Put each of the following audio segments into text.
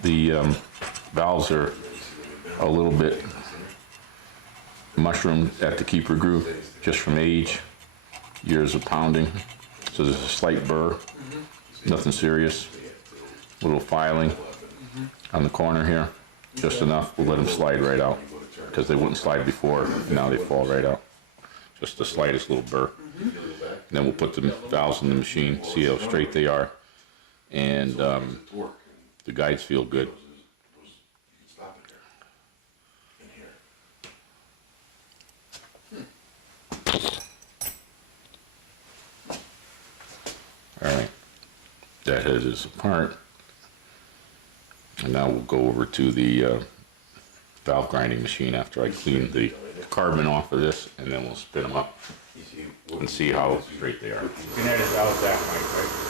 The valves are a little bit mushroomed at the keeper groove, just from age, years of pounding. So there's a slight burr, nothing serious. Little filing on the corner here, just enough. We'll let them slide right out, because they wouldn't slide before, now they fall right out. Just the slightest little burr. Then we'll put the valves in the machine, see how straight they are, and the guides feel good. Alright, that head is apart. And now we'll go over to the valve grinding machine after I clean the carbon off of this, and then we'll spin them up and see how straight they are. You can edit out that mic, right?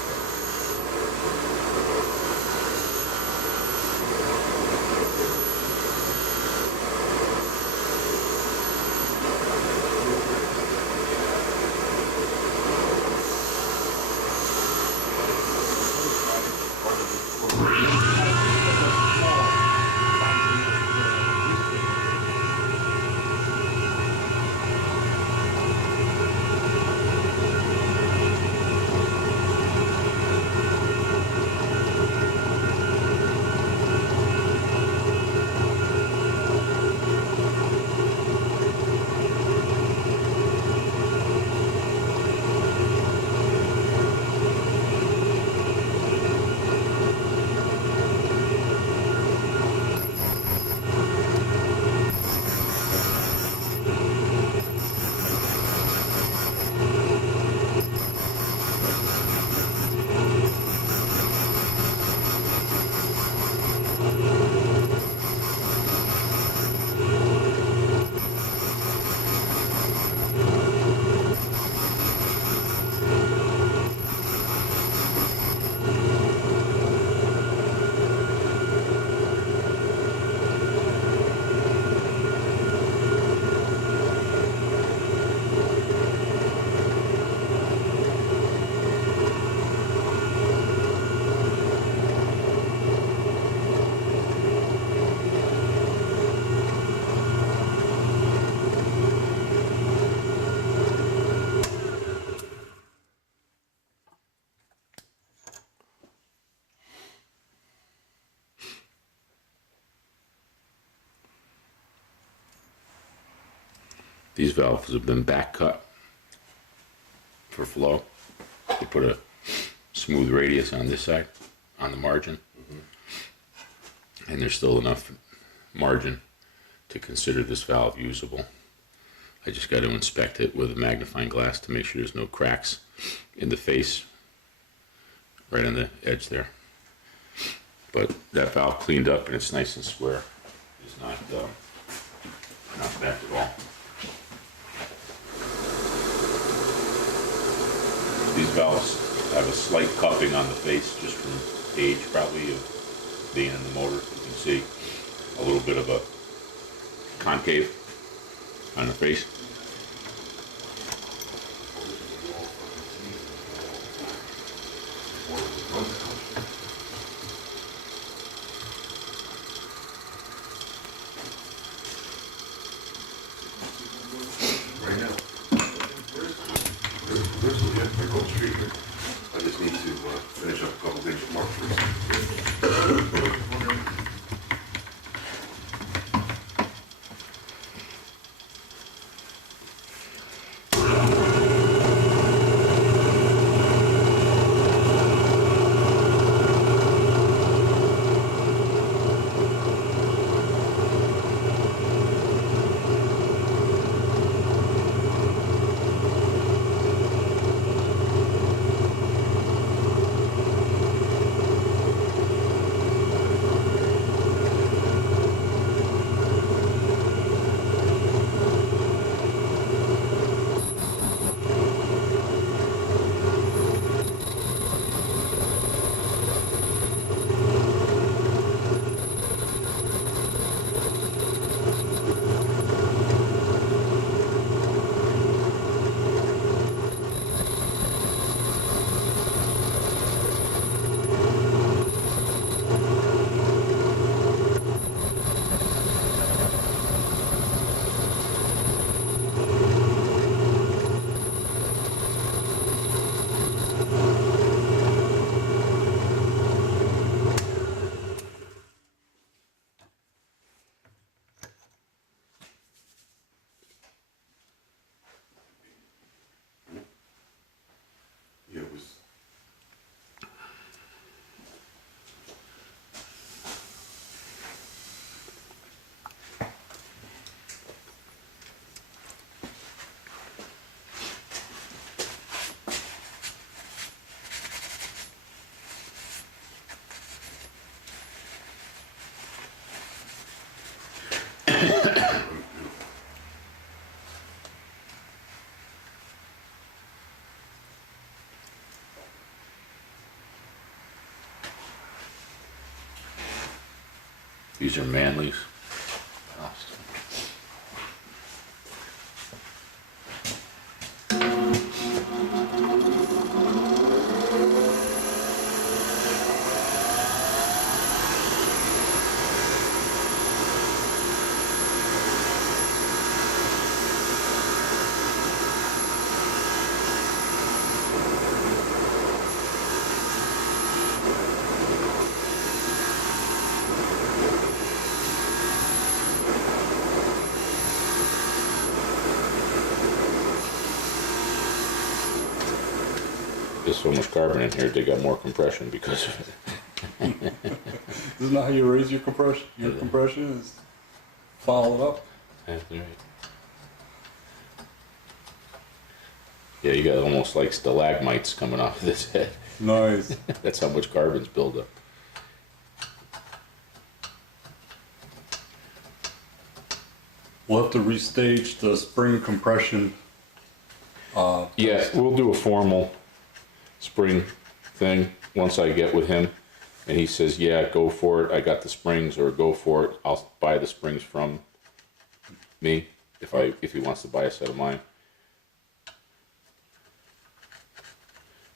These valves have been back cut for flow. We put a smooth radius on this side, on the margin, and there's still enough margin to consider this valve usable. I just got to inspect it with a magnifying glass to make sure there's no cracks in the face, right on the edge there. But that valve cleaned up and it's nice and square. It's not bent at all. These valves have a slight cupping on the face, just from age probably of being in the motor. You can see a little bit of a concave on the face. I just need to finish up a couple things with Mark first. These are Manleys. There's so much carbon in here, they got more compression because of it. Isn't that how you raise your compression? Your compression is follow it up. That's right. Yeah, you got almost like stalagmites coming off this head. Nice. That's how much carbon's built up. We'll have to restage the spring compression. Yeah, we'll do a formal spring thing once I get with him and he says, yeah, go for it, I got the springs, or go for it, I'll buy the springs from me if he wants to buy a set of mine.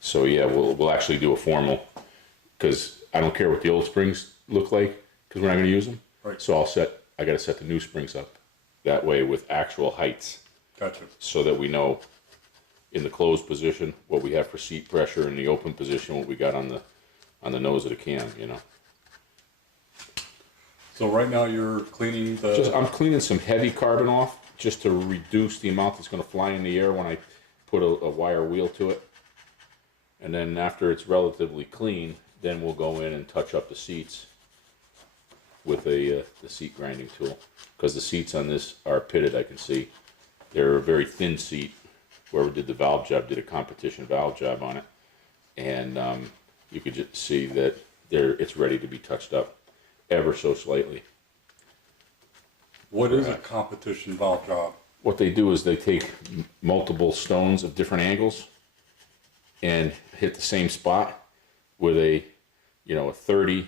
So yeah, we'll actually do a formal, because I don't care what the old springs look like, because we're not going to use them. Right. So I got to set the new springs up that way with actual heights. Gotcha. So that we know in the closed position what we have for seat pressure, in the open position what we got on the nose of the cam, you know. So right now you're cleaning the... I'm cleaning some heavy carbon off just to reduce the amount that's going to fly in the air when I put a wire wheel to it. And then after it's relatively clean, then we'll go in and touch up the seats with the seat grinding tool. Because the seats on this are pitted, I can see. They're a very thin seat. Whoever did the valve job did a competition valve job on it. And you could just see that it's ready to be touched up ever so slightly. What is a competition valve job? What they do is they take multiple stones of different angles and hit the same spot with a 30,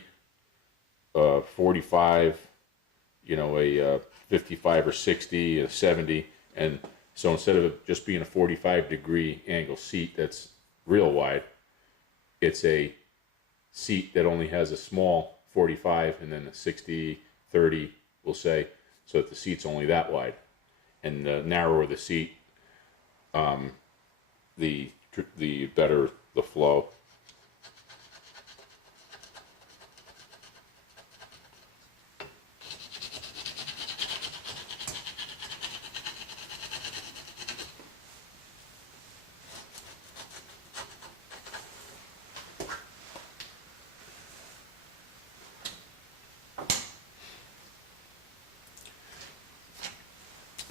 45, a 55 or 60, a 70. And so instead of it just being a 45-degree angle seat that's real wide, it's a seat that only has a small 45 and then a 60, 30, we'll say, so that the seat's only that wide. And the narrower the seat, the better the flow.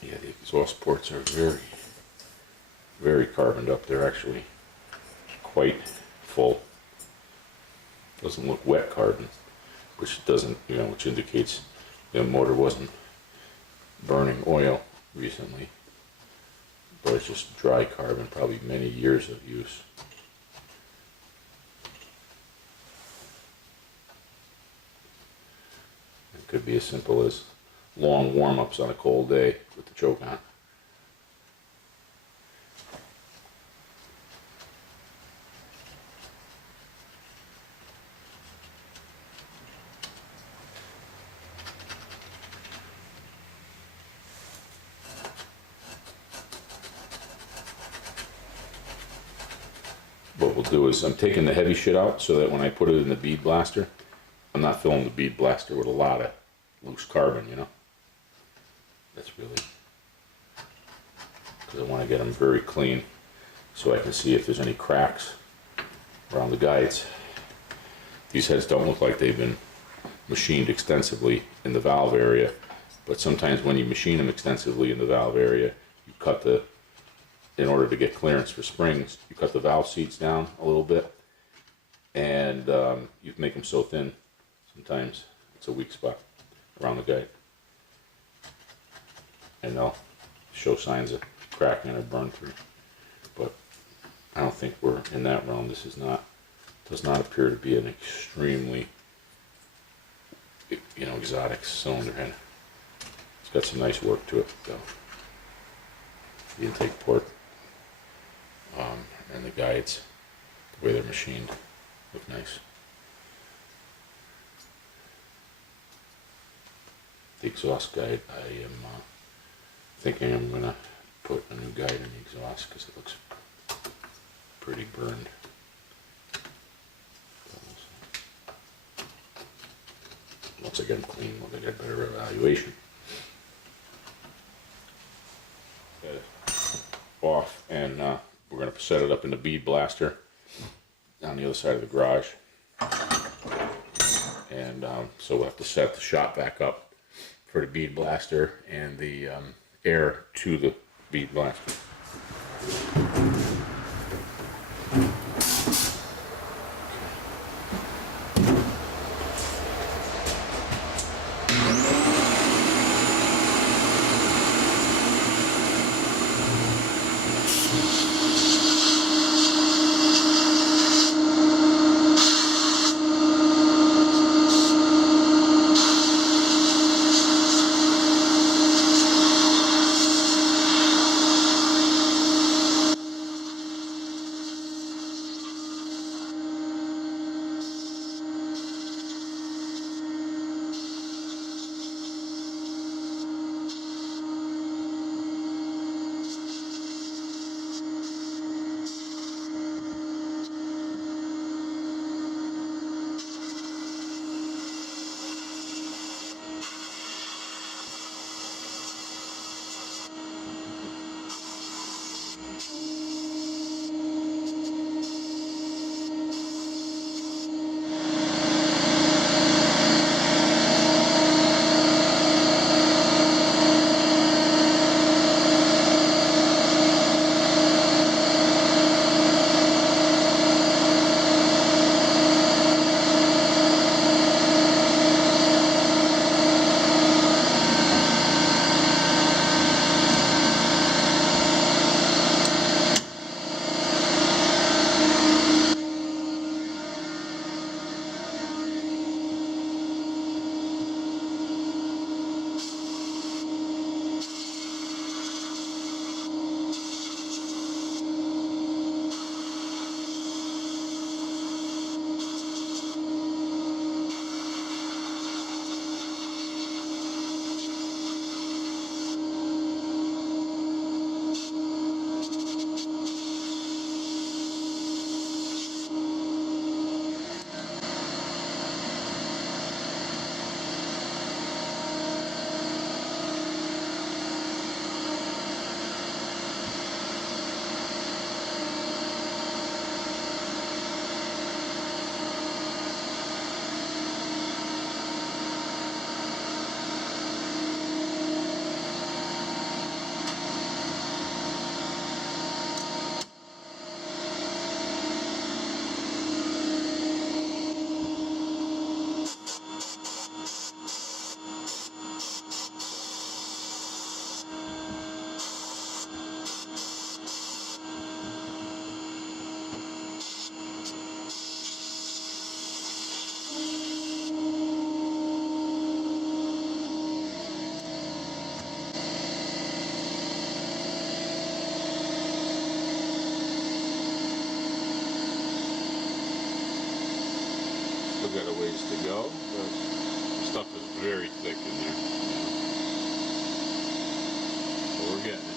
Yeah, the exhaust ports are very, very carboned up. They're actually quite full. Doesn't look wet carbon, which doesn't, which indicates the motor wasn't burning oil recently, but it's just dry carbon, probably many years of use. It could be as simple as long warm-ups on a cold day with the choke on. What we'll do is I'm taking the heavy shit out so that when I put it in the bead blaster, I'm not filling the bead blaster with a lot of loose carbon, That's really, because I want to get them very clean so I can see if there's any cracks around the guides. These heads don't look like they've been machined extensively in the valve area, but sometimes when you machine them extensively in the valve area, you cut in order to get clearance for springs, you cut the valve seats down a little bit, and you make them so thin, sometimes it's a weak spot around the guide. And they'll show signs of cracking or burn through. But I don't think we're in that realm. This does not appear to be an extremely you know, exotic cylinder head. It's got some nice work to it though. The intake port and the guides, the way they're machined, look nice. The exhaust guide, I am thinking I'm gonna put a new guide in the exhaust because it looks pretty burned. Once I get them clean, we'll get a better evaluation. Get it off, and we're gonna set it up in the bead blaster on the other side of the garage. And so we'll have to set the shop back up for the bead blaster and the air to the bead blaster. Still got a ways to go, but the stuff is very thick in there. So we're getting it.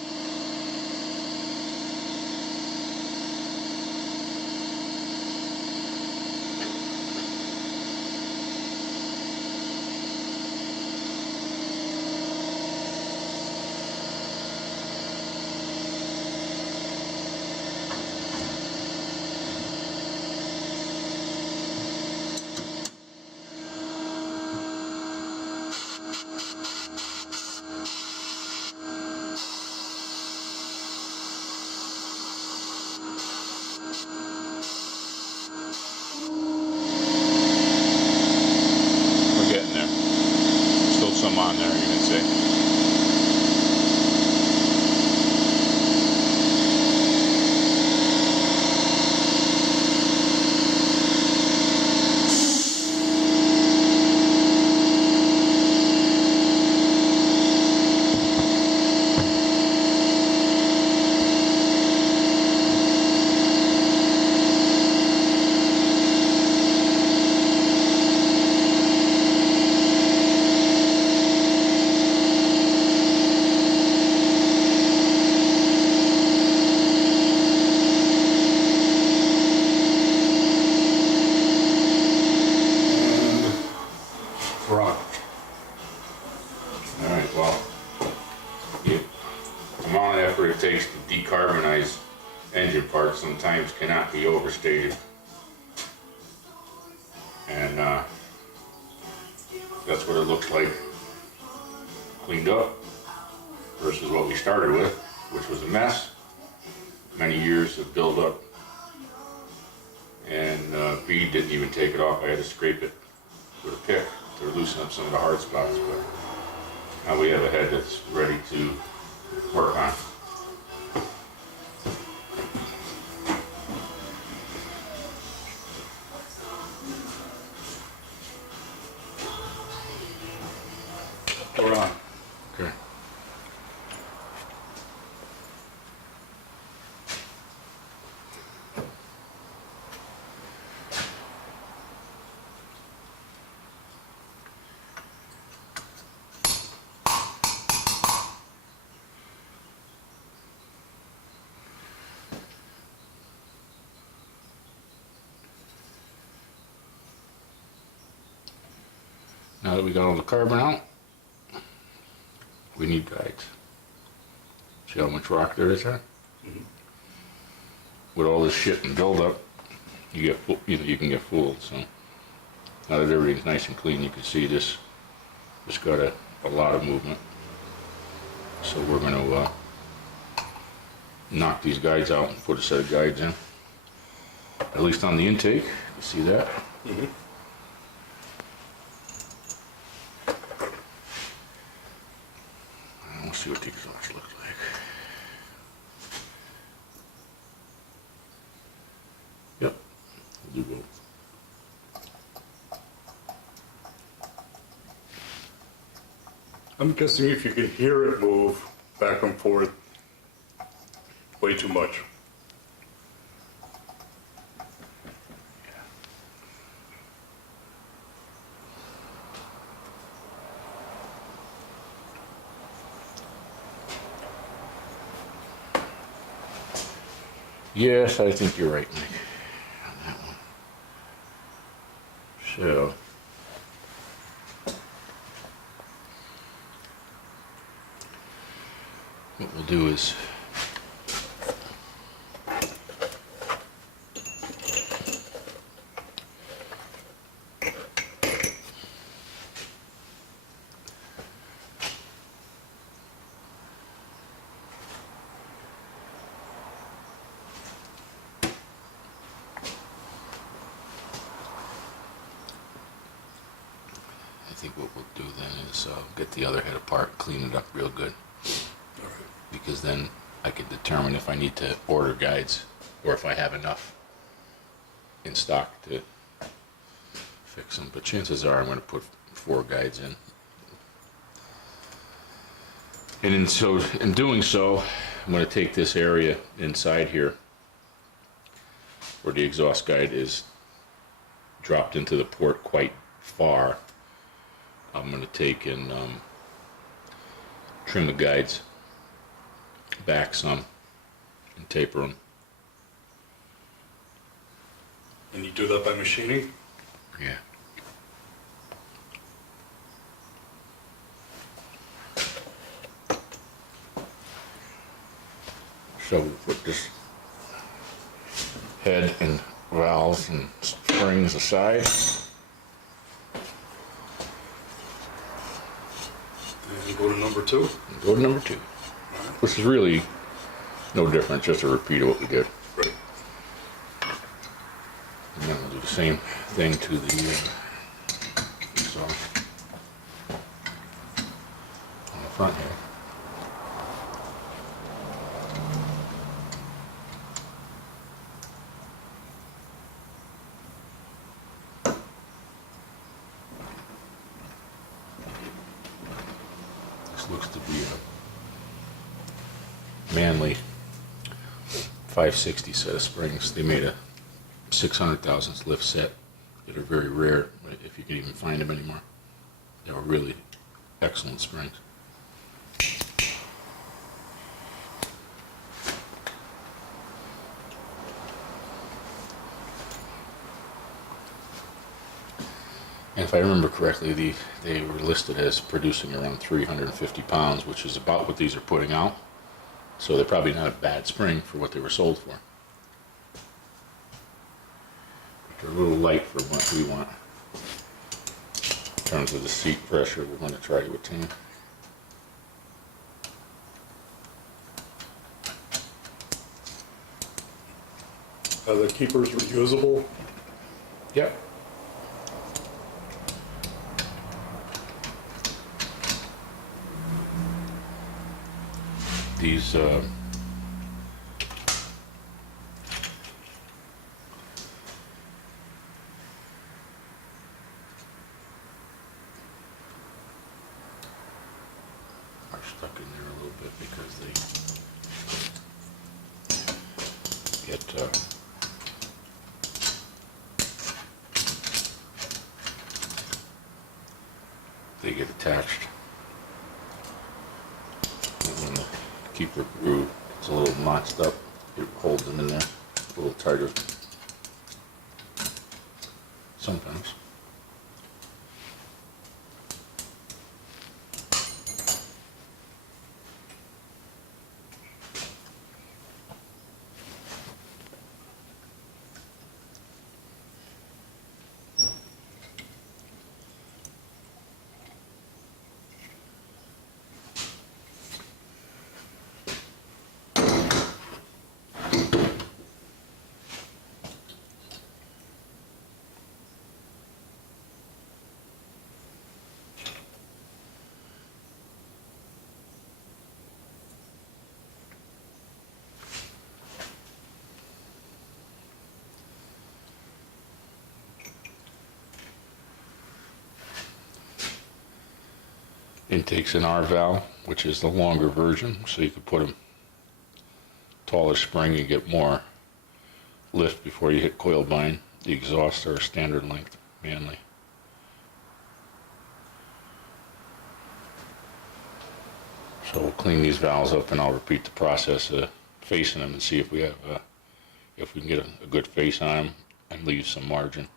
parts sometimes cannot be overstated. And that's what it looks like cleaned up versus what we started with, which was a mess. Many years of build-up, and B didn't even take it off. I had to scrape it with a pick to loosen up some of the hard spots, but now we have a head that's ready to work on. We're on. Okay. Now that we got all the carbon out, we need guides. See how much rock there is there? Mhm. With all this shit and buildup, you can get fooled. So now that everything's nice and clean, you can see this got a lot of movement. So we're going to knock these guides out and put a set of guides in. At least on the intake, you see that? Mhm. Let's see what the exhaust looks like. Yep, we'll do both. I'm guessing if you can hear it move back and forth, way too much. Yes, I think you're right, Mike, on that one. So, what we'll do is I think what we'll do then is get the other head apart, clean it up real good. Because then I can determine if I need to order guides or if I have enough in stock to fix them. But chances are I'm going to put 4 guides in. And in doing so, I'm going to take this area inside here where the exhaust guide is dropped into the port quite far. I'm going to take and trim the guides back some and taper them. And you do that by machining? Yeah. So we put this head and valves and springs aside. And go to number 2? And go to number 2. Which is really no different, just a repeat of what we did. Right. And then we'll do the same thing to the exhaust on the front here. This looks to be a manly 560 set of springs. They made a 600 thousandths lift set that are very rare, if you can even find them anymore. They were really excellent springs. And if I remember correctly, they were listed as producing around 350 pounds, which is about what these are putting out. So they're probably not a bad spring for what they were sold for. They're a little light for what we want. In terms of the seat pressure, we're going to try to attain. Are the keepers reusable? Yep. These are stuck in there a little bit because they get attached. And when the keeper groove gets a little notched up, it holds them in there a little tighter. Sometimes. Intake's an R valve, which is the longer version, so you could put a taller spring and get more lift before you hit coil bind. The exhausts are a standard length, mainly. So we'll clean these valves up and I'll repeat the process of facing them and see if we have if we can get a good face on them and leave some margin.